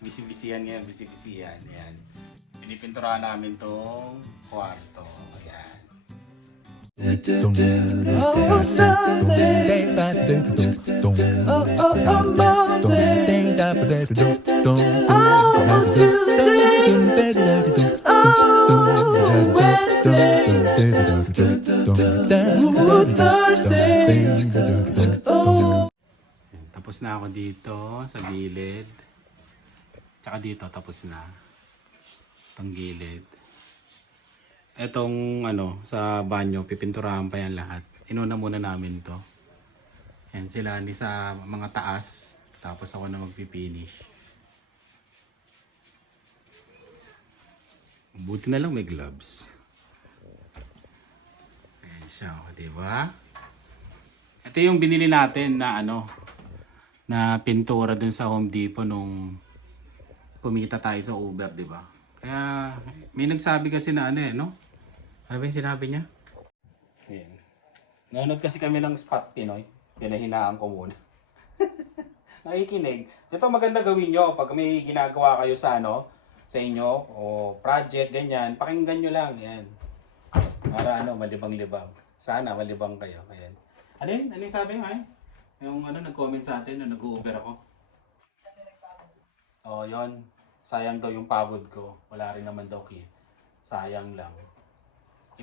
Bisi-bisihan ngayon, bisi-bisihan. Yan. Pinipinturahan namin tong kwarto. Ayan. Oh, Sunday. Oh, oh, oh, Monday. Oh, Tuesday. Oh, Wednesday. Ooh, Thursday. Oh. Yan, Tapos na ako dito sa gilid. Tsaka dito tapos na. Itong gilid. Etong ano, sa banyo, pipinturahan pa yan lahat. Inuna muna namin to. Yan sila ni sa mga taas. Tapos ako na magpipinish. Buti na lang may gloves. Ayan siya, oh, di ba? Ito yung binili natin na ano, na pintura dun sa Home Depot nung kumita tayo sa Uber, di ba? Kaya may nagsabi kasi na ano eh, no? Ano ba yung sinabi niya? Ayan. Nanonood kasi kami ng Spot Pinoy. Pinahinaan ko muna. Nakikinig. Ito maganda gawin nyo pag may ginagawa kayo sa ano, sa inyo, o project, ganyan, pakinggan nyo lang, yan. Para ano, malibang-libang. Sana malibang kayo. Ayan. Ano yun? Ano yung sabi mo, ay? Yung ano, nag-comment sa atin, nag-uber ako. Oo, oh, yun. Sayang daw yung pagod ko. Wala rin naman daw kaya. Sayang lang.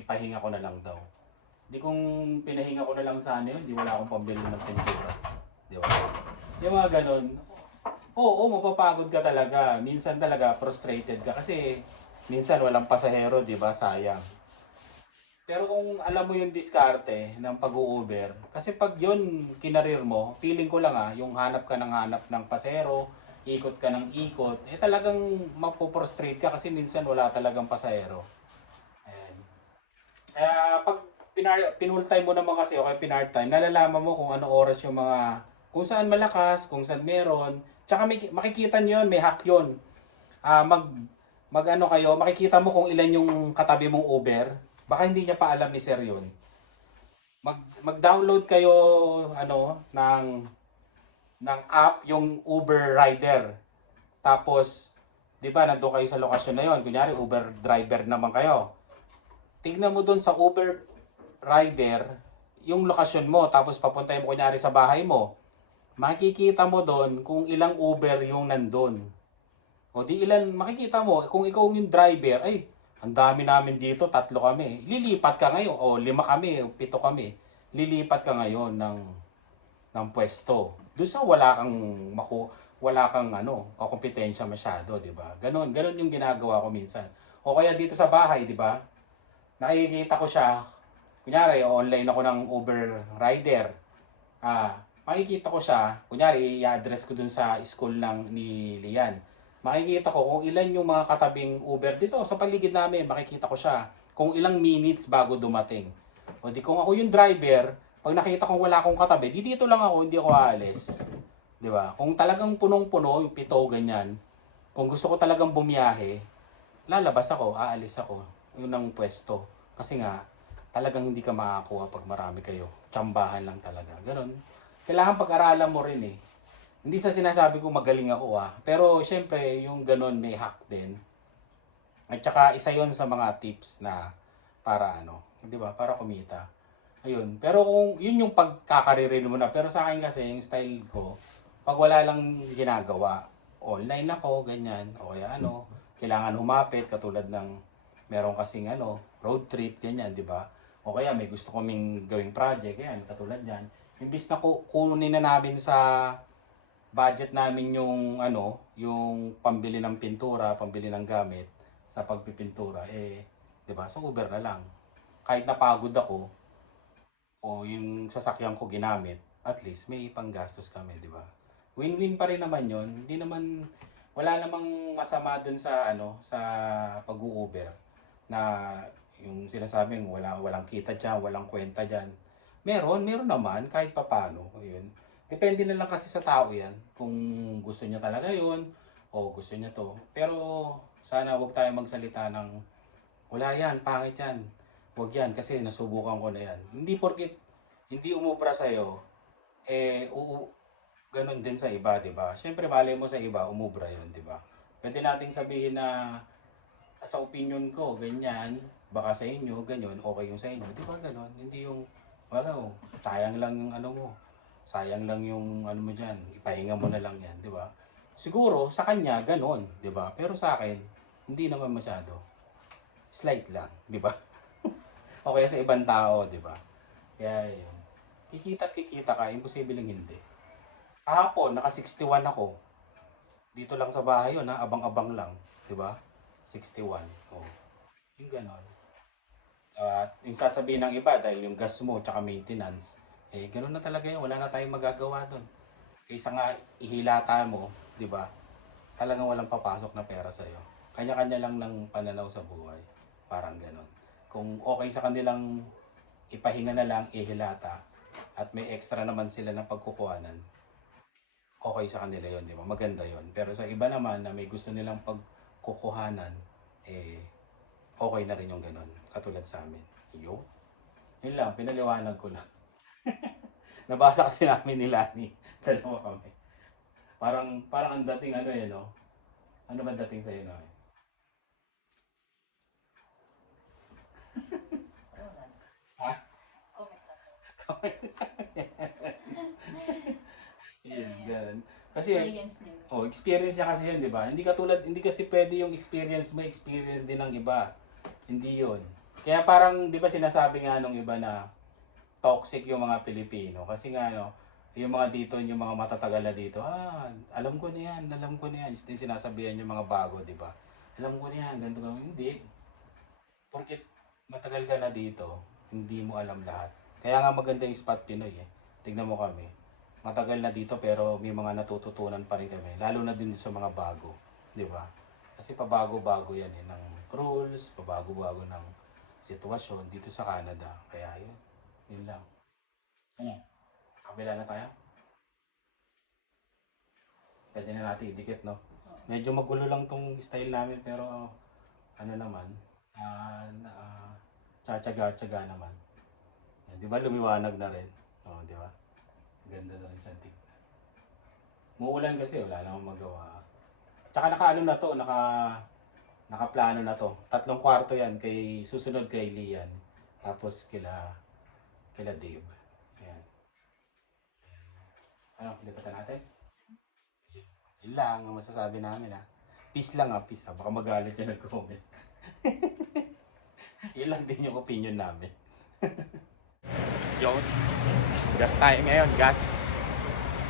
Ipahinga ko na lang daw. Di kung pinahinga ko na lang sana yun, di wala akong pambili ng pintura. Di ba? Yung mga ganun. Oo, mapapagod ka talaga. Minsan talaga frustrated ka kasi minsan walang pasahero, di ba? Sayang. Pero kung alam mo yung diskarte ng pag-u-Uber, kasi pag yun kinarir mo, feeling ko lang ah, yung hanap ka ng hanap ng pasahero, ikot ka ng ikot, eh talagang mapoprostrate ka kasi minsan wala talagang pasahero. Ayan. Kaya pag pinar, pinul time mo naman kasi o kaya pinart time, nalalaman mo kung ano oras yung mga, kung saan malakas, kung saan meron, tsaka may, makikita nyo yun, may hack yun. Ah, mag, mag ano kayo, makikita mo kung ilan yung katabi mong Uber, baka hindi niya pa alam ni Sir yun. Mag, mag-download kayo ano ng ng app yung Uber rider. Tapos 'di ba nandoon kayo sa lokasyon na yon, kunyari Uber driver naman kayo. Tingnan mo doon sa Uber rider yung lokasyon mo tapos papuntahin mo kunyari sa bahay mo. Makikita mo doon kung ilang Uber yung nandun. O di ilan makikita mo kung ikaw yung driver, ay ang dami namin dito, tatlo kami. Lilipat ka ngayon o lima kami, o pito kami. Lilipat ka ngayon ng ng pwesto. Doon sa wala kang maku wala kang ano, kakompetensya masyado, 'di ba? Ganon, ganon yung ginagawa ko minsan. O kaya dito sa bahay, 'di ba? Nakikita ko siya. Kunyari, online ako ng Uber rider. Ah, makikita ko siya. Kunyari, i-address ko dun sa school ng ni Lian makikita ko kung ilan yung mga katabing Uber dito sa paligid namin, makikita ko siya kung ilang minutes bago dumating. O di kung ako yung driver, pag nakita kong wala akong katabi, di dito lang ako, hindi ako aalis. 'Di ba? Kung talagang punong-puno yung pito ganyan, kung gusto ko talagang bumiyahe, lalabas ako, aalis ako yun ang pwesto. Kasi nga, talagang hindi ka makakuha pag marami kayo. Tsambahan lang talaga. Ganon. Kailangan pag-aralan mo rin eh. Hindi sa sinasabi ko magaling ako ah. Pero syempre, yung ganon may hack din. At saka isa yon sa mga tips na para ano, 'di ba? Para kumita. Ayun. Pero kung yun yung pagkakaririn mo na. Pero sa akin kasi yung style ko, pag wala lang ginagawa, online ako, ganyan, o kaya ano, kailangan humapit katulad ng meron kasing ano, road trip, ganyan, di ba? O kaya may gusto kaming gawing project, yan, katulad yan. Imbis na ku- kunin na namin sa budget namin yung ano, yung pambili ng pintura, pambili ng gamit sa pagpipintura, eh, 'di ba? Sa Uber na lang. Kahit napagod ako o yung sasakyan ko ginamit, at least may panggastos kami, 'di ba? Win-win pa rin naman 'yon. Hindi naman wala namang masama dun sa ano, sa pag-u-Uber na yung sinasabing wala walang kita diyan, walang kwenta diyan. Meron, meron naman kahit papano, ayun. Depende na lang kasi sa tao yan. Kung gusto niya talaga yun, o gusto niya to. Pero sana wag tayo magsalita ng, wala yan, pangit yan. Wag yan, kasi nasubukan ko na yan. Hindi porkit hindi umubra sa'yo, eh, uu, ganun din sa iba, di ba? Siyempre, malay mo sa iba, umubra yun, di ba? Pwede nating sabihin na sa opinion ko, ganyan, baka sa inyo, ganyan, okay yung sa inyo. Di ba ganun? Hindi yung, wala oh, sayang lang yung ano mo. Sayang lang yung ano mo dyan. Ipahinga mo na lang yan, di ba? Siguro, sa kanya, ganun, di ba? Pero sa akin, hindi naman masyado. Slight lang, di ba? O kaya sa ibang tao, di ba? Kaya yun. Kikita at kikita ka, imposible hindi. Kahapon, naka 61 ako. Dito lang sa bahay yun, ha? abang-abang lang. Di ba? 61. Oh. Yung ganon. At yung sasabihin ng iba, dahil yung gas mo, tsaka maintenance, eh, ganun na talaga yun. Wala na tayong magagawa doon. Kaysa nga ihilata mo, di ba? Talagang walang papasok na pera sa'yo. Kanya-kanya lang ng pananaw sa buhay. Parang ganon. Kung okay sa kanilang ipahinga na lang, ihilata, at may extra naman sila na pagkukuhanan, okay sa kanila yon di ba? Maganda yon Pero sa iba naman na may gusto nilang pagkukuhanan, eh, okay na rin yung ganon. Katulad sa amin. Yo. Yun lang, pinaliwanag ko lang. Nabasa kasi namin ni Lani. Dalawa kami. Parang, parang ang dating ano eh, no? Ano ba dating sa'yo, no? Ha? Yun, ganun. Kasi, experience niyo. Oh, experience niya kasi yun, di ba? Hindi katulad, hindi kasi pwede yung experience mo, experience din ng iba. Hindi yun. Kaya parang, di ba sinasabi nga nung iba na toxic yung mga Pilipino. Kasi nga, no, yung mga dito, yung mga matatagal na dito, ah, alam ko na yan, alam ko na yan. Hindi sinasabihan yung mga bago, di ba? Alam ko na yan, ganito ka. Hindi. Porkit matagal ka na dito, hindi mo alam lahat. Kaya nga maganda yung spot Pinoy eh. Tignan mo kami matagal na dito pero may mga natututunan pa rin kami. Lalo na din sa mga bago. Di ba? Kasi pabago-bago yan eh. Ng rules, pabago-bago ng sitwasyon dito sa Canada. Kaya yun. Yun lang. Ano? Kabila na tayo? Pwede na natin idikit, no? Medyo magulo lang tong style namin pero ano naman, ah uh, tsaga-tsaga naman. Di ba lumiwanag na rin? Oo, di ba? Ganda na rin sa tignan. Muulan kasi, wala namang magawa. Tsaka naka ano na to, naka nakaplano na to. Tatlong kwarto yan kay susunod kay Lian. Tapos kila kila Dave. Ayan. Ano, kilipatan natin? Yun lang ang masasabi namin ha. Peace lang ha, peace ha. Baka magalit yung nag-comment. Yun lang din yung opinion namin. Yun. Gas tayo ngayon, gas.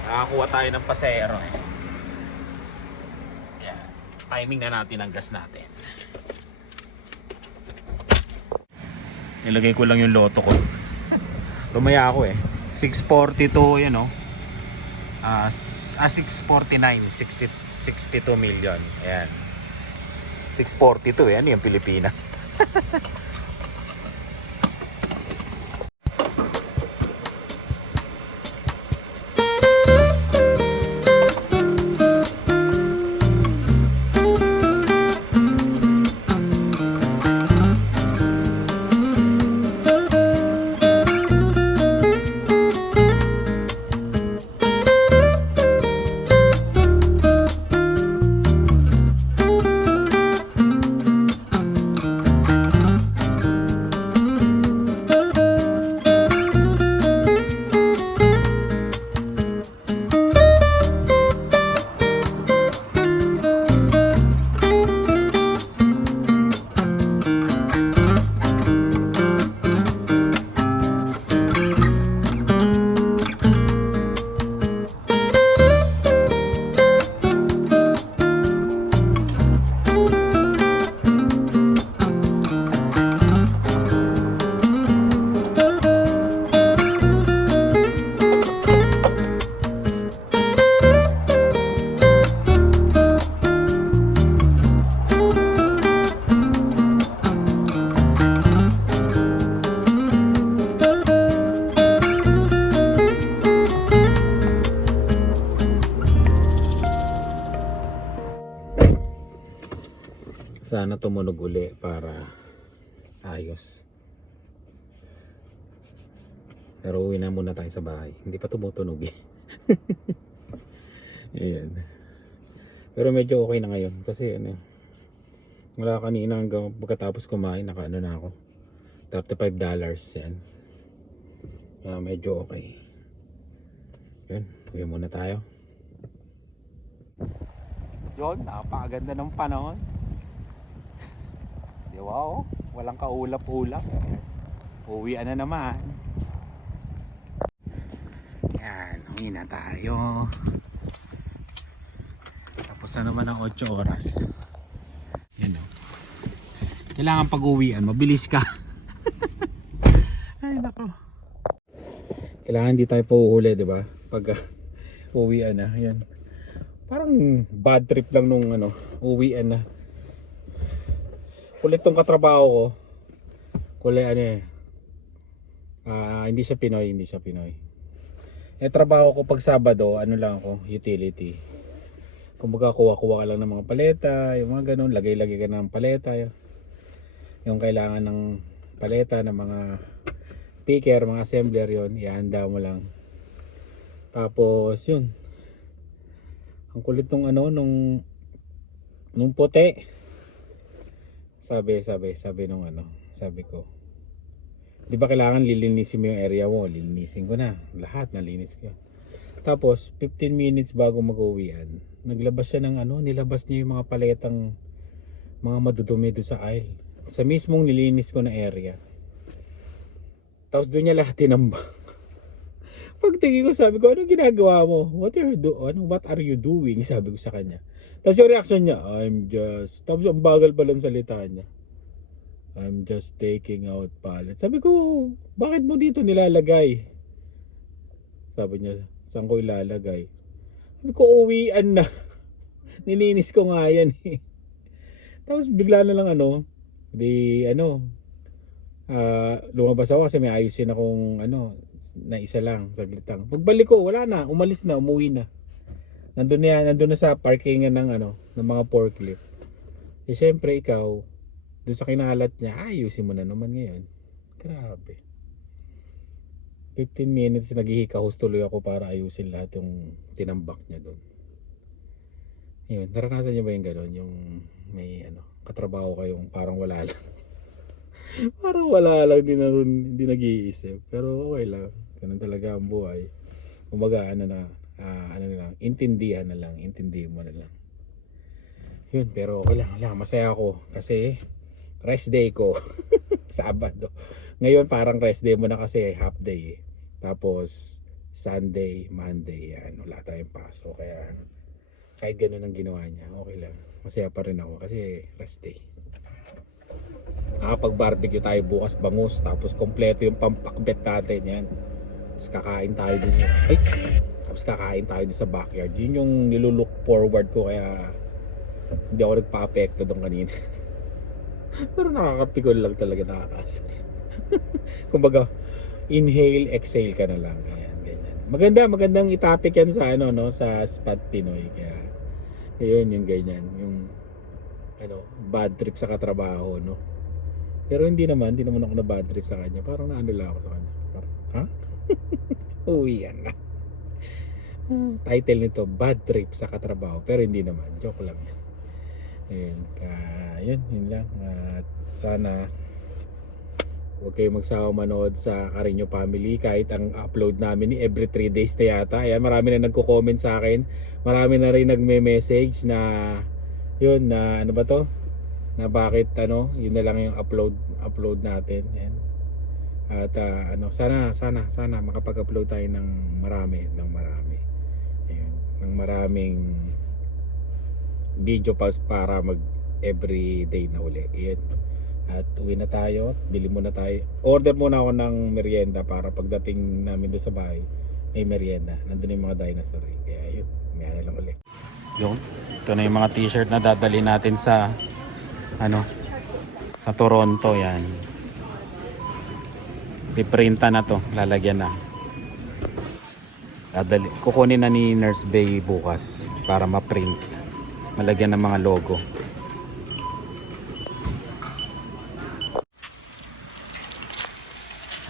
Nakakuha tayo ng pasero eh. Yan. Timing na natin ang gas natin. Nilagay ko lang yung loto ko. Lumaya ako eh. 642 yan oh. S- ah 649, 60, 62 million. Ayan. 642 yan, yung Pilipinas. Sana tumunog uli para ayos. Pero uwi na muna tayo sa bahay. Hindi pa tumutunog eh. Ayan. Pero medyo okay na ngayon kasi ano, wala kanina hanggang pagkatapos kumain, naka ano na ako. 35 dollars yan. Kaya medyo okay. Yun, uwi muna tayo. Yun, napakaganda ng panahon. Di ba oh? Walang kaulap-ulap. Uwian na naman. Yan, uwi na tayo. Tapos na naman ang 8 oras. Yan o. Kailangan pag-uwian, mabilis ka. Ay, nako. Kailangan hindi tayo pauuli, di ba? Pag uh, uwian na, yan. Parang bad trip lang nung ano, uwian na. Kulit tong katrabaho ko. Kulit ano eh. Ah, hindi siya Pinoy, hindi siya Pinoy. Eh trabaho ko pag Sabado, ano lang ako, utility. Kumbaga kuha-kuha ka lang ng mga paleta, yung mga ganun, lagay-lagay ka ng paleta. Yung, yung kailangan ng paleta ng mga picker, mga assembler yon, ihanda mo lang. Tapos yun. Ang kulit nung ano nung nung puti. Sabi, sabi, sabi nung ano, sabi ko. Di ba kailangan lilinisin mo yung area mo? Lilinisin ko na. Lahat nalinis ko. Tapos, 15 minutes bago mag-uwian, naglabas siya ng ano, nilabas niya yung mga paletang mga madudumi doon sa aisle. Sa mismong nilinis ko na area. Tapos doon niya lahat tinambak. Pagtingin ko, sabi ko, anong ginagawa mo? What are you do? Ano, what are you doing? Sabi ko sa kanya. Tapos yung reaction niya, I'm just... Tapos ang bagal pa lang salita niya. I'm just taking out pallet. Sabi ko, bakit mo dito nilalagay? Sabi niya, saan ko ilalagay? Sabi ko, uwian na. Nilinis ko nga yan eh. Tapos bigla na lang ano, di ano, ah lumabas ako kasi may ayusin akong ano, na isa lang, saglit lang. Pagbalik ko, wala na, umalis na, umuwi na. Nandun na nandun na sa parkingan ng ano, ng mga forklift. Eh syempre ikaw, doon sa kinalat niya, ayusin mo na naman ngayon. Grabe. 15 minutes naghihikahos tuloy ako para ayusin lahat yung tinambak niya doon. Yun, naranasan niyo ba yung gano'n? Yung may ano, katrabaho kayong parang wala lang. parang wala lang, hindi na hindi nag-iisip. Pero okay lang. Ganun talaga ang buhay. Kumbaga, ano na, ah, ano na lang, intindihan na lang, intindihin mo na lang. Yun, pero okay lang, wala, masaya ako. Kasi, rest day ko. Sabado. Ngayon, parang rest day mo na kasi half day eh. Tapos, Sunday, Monday, yan, wala tayong paso. Kaya, kahit ganun ang ginawa niya, okay lang. Masaya pa rin ako kasi rest day. Nakapag-barbecue tayo bukas bangus, tapos kompleto yung pampakbet natin yan. Tapos kakain tayo dun. Ay! Tapos kakain tayo sa backyard. Yun yung nilulook forward ko kaya hindi ako nagpa-apekto doon kanina. Pero nakakapikon lang talaga nakakasar. Kumbaga, inhale, exhale ka na lang. Ayan, ganyan. Maganda, magandang itapik yan sa ano, no, sa Spot Pinoy. Kaya, yun yung ganyan. Yung, ano, bad trip sa katrabaho, no. Pero hindi naman, hindi naman ako na bad trip sa kanya. Parang naano lang ako sa kanya. Parang, ha? Uwi yan na. Ah, Title nito, Bad Trip sa Katrabaho. Pero hindi naman, joke lang yan. Ayun, ka, yun, yun lang. At sana huwag kayong magsawa manood sa Carino Family kahit ang upload namin ni every 3 days na yata. Ayan, marami na nagko-comment sa akin. Marami na rin nagme-message na yun, na ano ba to? Na bakit ano, yun na lang yung upload upload natin. Ayan. At ah, ano, sana sana sana makapag-upload tayo ng marami, ng marami. Ng maraming video pass para mag everyday na uli. Ayan. At uwi na tayo, bili muna tayo. Order muna ako ng merienda para pagdating namin doon sa bahay, may merienda. Nandun yung mga dinosaur. eh. Kaya yun, may ano lang ulit. Yung, ito na yung mga t-shirt na dadali natin sa ano sa Toronto yan. Piprinta na to, lalagyan na. Dadali, kukunin na ni Nurse Bay bukas para ma-print. Malagyan ng mga logo.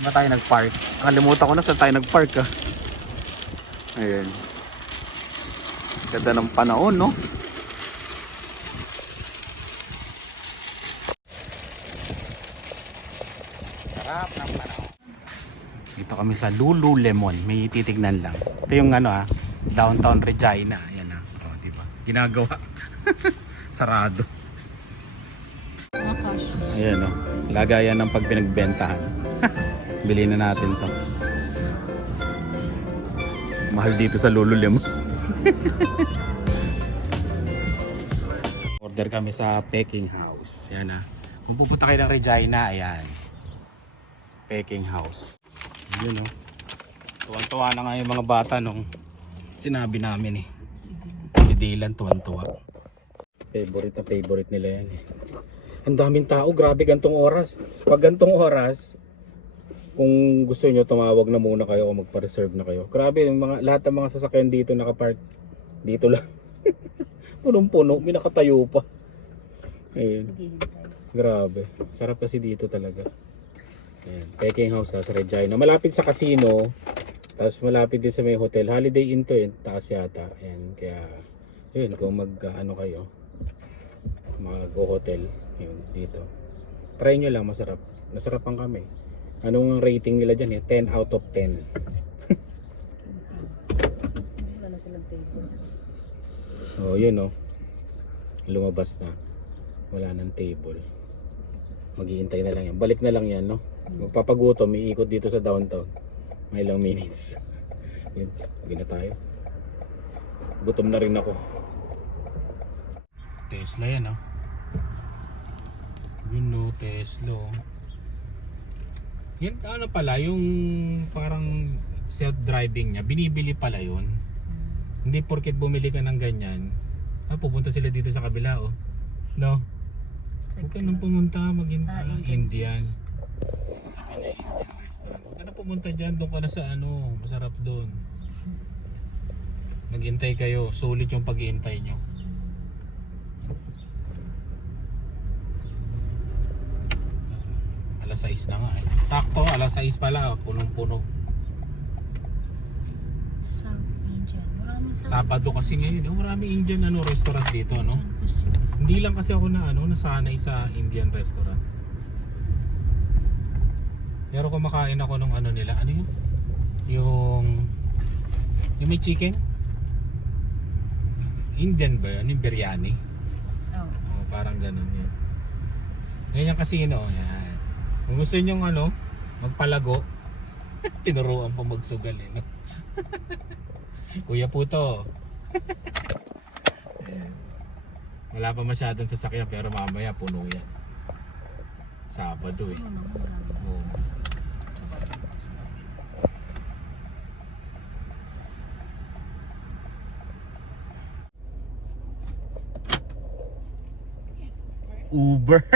Saan tayo nag-park? Kalimutan ko na saan tayo nag-park ah. Ayan. Ganda ng panahon, no? Sarap ng panahon. Dito kami sa Lululemon. May titignan lang. Ito yung ano ah, downtown Regina. Ayan ah. Oh, di ba? Ginagawa. Sarado. Ayan oh. Lagayan ng pag pinagbentahan. Bili na natin to. Mahal dito sa Lululemon. Order kami sa Peking House. Yan ah. Kung pupunta kayo ng Regina, ayan. Peking House. Yun oh. Tuwan-tuwa na nga yung mga bata nung sinabi namin eh. Si Dylan tuwan-tuwa. Favorite na favorite nila yan eh. Ang daming tao, grabe gantong oras. Pag gantong oras, kung gusto niyo tumawag na muna kayo o magpa-reserve na kayo. Grabe, yung mga, lahat ng mga sasakyan dito nakapark dito lang. Punong-puno, may nakatayo pa. Ayun. Grabe. Sarap kasi dito talaga. Ayan. Peking House sa Regina. Malapit sa casino. Tapos malapit din sa may hotel. Holiday Inn to yun. Taas yata. Ayan. Kaya, yun. Kung mag, ah, ano kayo. Mag-hotel. Yun. Dito. Try nyo lang. Masarap. Nasarapan kami. Anong rating nila dyan eh? 10 out of 10. Wala silang table. Oh, yun oh. Lumabas na. Wala nang table. Maghihintay na lang yan. Balik na lang yan, no? Magpapagutom, iikot dito sa downtown. May ilang minutes. Yun, hindi na tayo. Gutom na rin ako. Tesla yan, oh. Yun, no, Tesla. oh. Yan, ano pala, yung parang self-driving niya, binibili pala yun. Hindi porket bumili ka ng ganyan, ah, pupunta sila dito sa kabila, oh. No? Huwag ka nang pumunta, maging Ah, Huwag ka na pumunta dyan, doon ka na sa ano, masarap doon. Maghintay kayo, sulit yung paghihintay nyo. Alas 6 na nga eh. Sakto, alas 6 pala, punong-puno. South Indian. Maraming South Sabado kasi ngayon, oh, maraming Indian ano restaurant dito, no? Indian. Hindi lang kasi ako na ano, nasanay sa Indian restaurant. Pero kumakain ako ng ano nila, ano yun? Yung yung may chicken? Indian ba yun? Yung biryani? Oh. Oh, parang ganun yun. Ngayon yung casino, yan. Kung gusto nyo ano, magpalago, tinuruan pa magsugal eh, no? Kuya Puto. Wala pa masyadong sasakyan pero mamaya puno yan. Sabado eh. Ano, marami. Oo. Uber.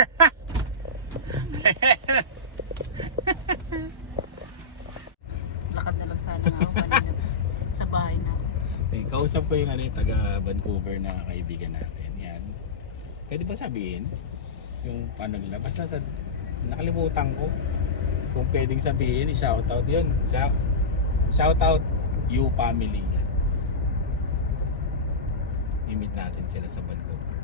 Lakad na lang sana nga ako kanina. Sa bahay na. Eh, kausap ko yung ano, yung taga Vancouver na kaibigan natin. Yan. Pwede ba sabihin? Yung ano nila. Basta sa, nakalimutan ko. Kung pwedeng sabihin, i-shoutout yun. Sa, shoutout you family. I-meet natin sila sa Vancouver.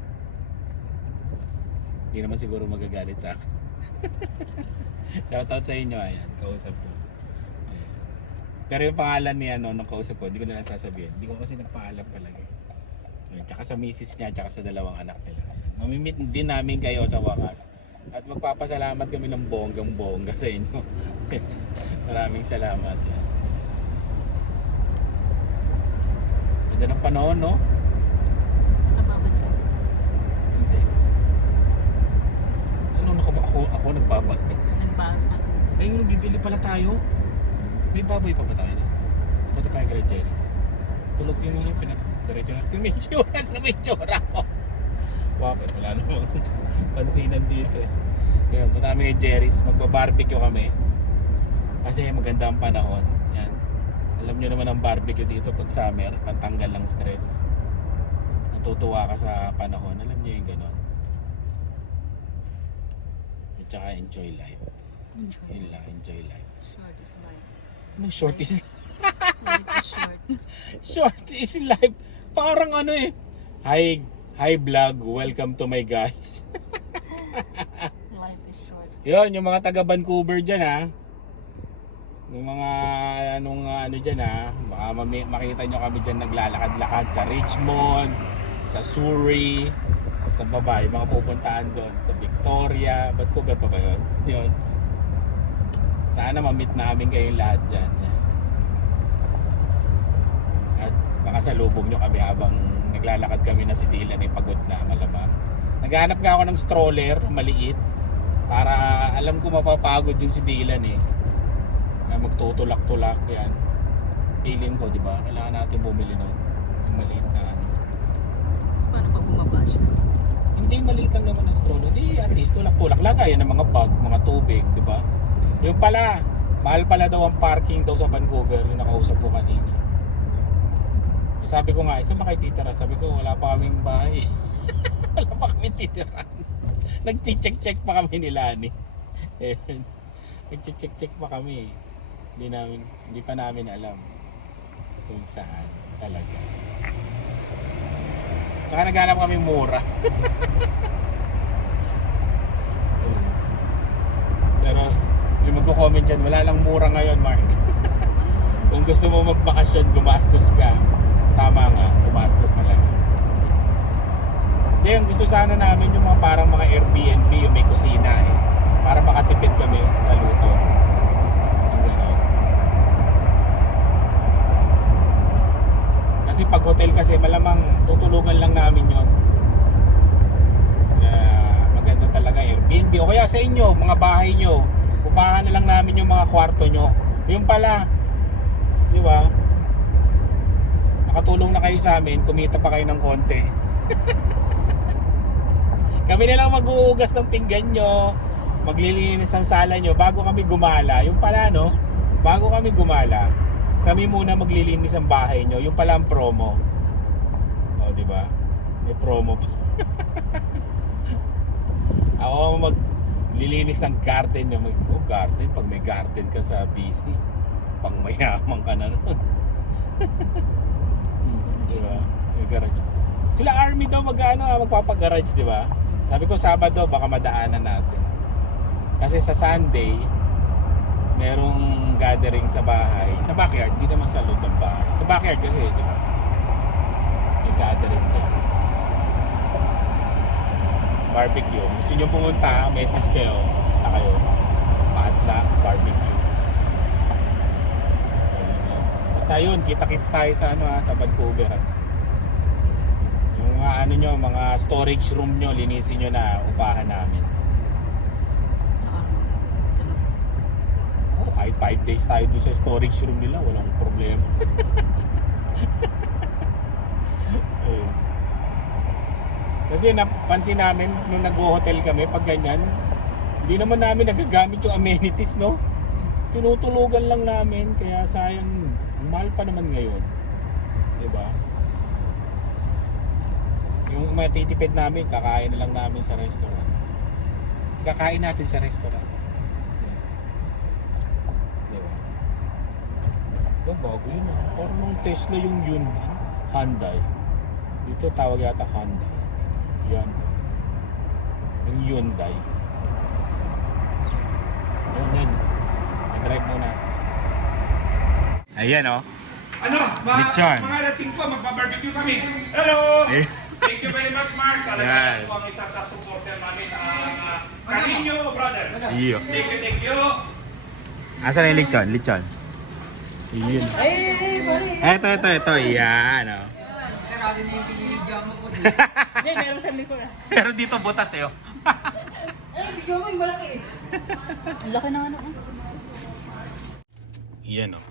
Hindi naman siguro magagalit sa akin. shoutout sa inyo. Ayan, kausap ko. Ayan. Pero yung pangalan niya no, nung kausap ko, hindi ko na lang sasabihin. Hindi ko kasi nagpaalam talaga. eh. Ayun, Tsaka sa misis niya, tsaka sa dalawang anak nila. Mamimit din namin kayo sa wakas. At magpapasalamat kami ng bonggang bongga sa inyo. Maraming salamat. Yan. Ganda ng panahon, no? Nababad ka. Hindi. Ano, nakaba ako, ako nagbabad. Nagbag na. Ngayon, bibili pala tayo. May baboy pa ba tayo? doon? Punta tayo kay Jerry's. Tulog yung mga pinag... Diretso natin may tsura na may tsura ko. Bakit? Wala namang pansinan dito eh. Yan, punta kami kay Jerry's. Magba-barbecue kami. Kasi maganda ang panahon. Yan. Alam nyo naman ang barbecue dito pag summer. Pantanggal ng stress. Natutuwa ka sa panahon. Alam nyo yung ganon. At saka enjoy life. Enjoy. Yun lang, enjoy life. Short is life. Ano short is Life is short. short is life. Parang ano eh. Hi, hi vlog. Welcome to my guys. Life is short. Yun, yung mga taga Vancouver dyan ha. Yung mga anong ano dyan ha. Baka makita nyo kami dyan naglalakad-lakad sa Richmond, sa Surrey, sa baba, yung mga pupuntahan doon, sa Victoria, Vancouver pa ba yun? Yun. Sana ma-meet namin kayong lahat dyan. Yan. At makasalubog nyo kami habang naglalakad kami na si Dylan ay pagod na malamang. Naghanap nga ako ng stroller, maliit, para alam ko mapapagod yung si Dylan eh. Na magtutulak-tulak yan. Feeling ko, di ba? Kailangan natin bumili nun. Yung maliit na ano. Paano pag bumaba siya? Hindi maliit lang naman ang stroller. Di at least tulak-tulak. Lagayan ng mga bag, mga tubig, di ba? Yung pala, mahal pala daw ang parking daw sa Vancouver, yung nakausap ko kanina. Eh, Sabi ko nga, isa ba kayo titira? Sabi ko, wala pa kaming bahay. wala pa kaming titira. Nag-check-check pa kami nila ni. Nag-check-check pa kami. Hindi namin, hindi pa namin alam kung saan talaga. Tsaka naghanap kami mura. Pero yung magko-comment dyan, wala lang mura ngayon, Mark. Kung gusto mo magbakasyon, gumastos ka. Tama nga, gumastos talaga. Hindi, ang gusto sana namin yung mga parang mga Airbnb, yung may kusina eh. Para makatipid kami sa luto. Yung ganon. Kasi pag hotel kasi malamang tutulungan lang namin yon na maganda talaga Airbnb. O kaya sa inyo, mga bahay nyo upahan na lang namin yung mga kwarto nyo. Yung pala di ba? Nakatulong na kayo sa amin kumita pa kayo ng konti. Kami na lang mag-uugas ng pinggan nyo maglilinis ng sala nyo bago kami gumala. Yung pala no? Bago kami gumala kami muna maglilinis ng bahay nyo yung pala ang promo o di ba may promo pa ako maglilinis ng garden nyo. Mag, oh, garden. Pag may garden ka sa BC, pang mayaman ka na nun. di ba? May garage. Sila army daw mag, ano, ah, magpapagarage, di ba? Sabi ko Sabado, baka madaanan natin. Kasi sa Sunday, merong gathering sa bahay. Sa backyard, di naman sa loob ng bahay. Sa backyard kasi, di ba? May gathering doon barbecue. Gusto nyo pumunta, message kayo. Punta kayo. Padla, barbecue. Basta yun, kita-kits tayo sa ano ha, sa Vancouver. Yung mga ano nyo, mga storage room nyo, linisin nyo na upahan namin. Naaraw. Talaga. Oh, kahit 5 days tayo doon sa storage room nila, walang problema. Ayun. Kasi napansin namin nung nag-hotel kami, pag ganyan, hindi naman namin nagagamit yung amenities, no? Tinutulugan lang namin, kaya sayang, ang mahal pa naman ngayon. Di ba? Yung matitipid namin, kakain na lang namin sa restaurant. Kakain natin sa restaurant. Di ba? Oh, bago yun ah. Parang nung Tesla yung yun. Hyundai. Dito tawag yata Hyundai. Hyundai. Yung Hyundai. Yun, yun. Nag-drive muna. Ayan oh. Ano, mga, Lechon. mga alas 5, magpa-barbecue kami. Hello! Eh. Thank you very much, Mark. Talaga Yan. ito ang isa sa supporter namin, ang uh, Carino Brothers. Thank you, thank you. Asan yung lechon? Lechon. Iyon. Eto, eto, eto. Yan oh. Hindi, meron sa likod ah. Pero dito butas eh oh. Ang laki na ano. ah. Yan oh.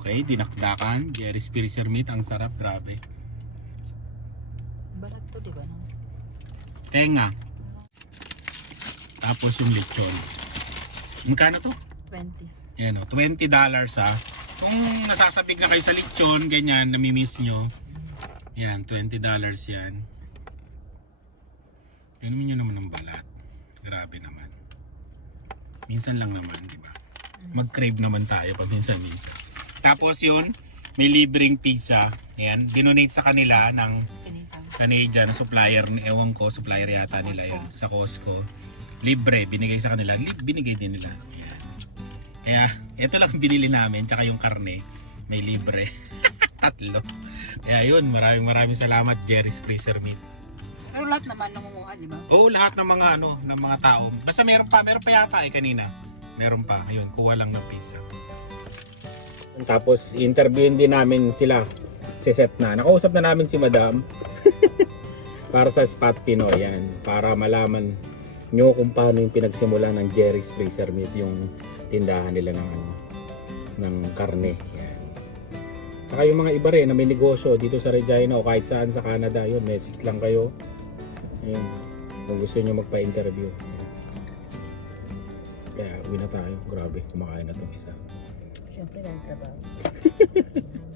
Okay, dinakdakan. Jerry's Freezer Meat. Ang sarap, grabe. Barat to, di ba? no? Tenga. Tapos yung lechon. Magkano to? 20. Yan o, $20 ha. Kung nasasabig na kayo sa lechon, ganyan, namimiss nyo. Yan, $20 yan. Ganun nyo naman ang balat. Grabe naman. Minsan lang naman, di ba? Mag-crave naman tayo pag minsan-minsan. Tapos yun, may libreng pizza. Ayan, dinonate sa kanila ng. Canadian supplier, ewan ko, supplier yata nila yun sa Costco. Libre, binigay sa kanila. Binigay din nila. Ayan. Kaya, ito lang binili namin, tsaka yung karne, may libre. Tatlo. Kaya yun, maraming maraming salamat Jerry's Freezer Meat. Pero lahat naman nangunguha, di ba? Oo, lahat ng mga ano, ng mga tao. Basta meron pa, meron pa yata eh kanina. Meron pa. Ayun, kuha lang ng pizza. Tapos interviewin din namin sila si set na. Nakausap na namin si Madam para sa Spot Pinoy yan. Para malaman nyo kung paano yung pinagsimula ng Jerry's Freezer Meat yung tindahan nila ng ano, ng karne. Yan. Saka yung mga iba rin na may negosyo dito sa Regina o kahit saan sa Canada, yun, message lang kayo. Ayun, kung gusto nyo magpa-interview. Kaya uwi na tayo. Grabe, kumakain na itong isa. Siyempre dahil trabaho.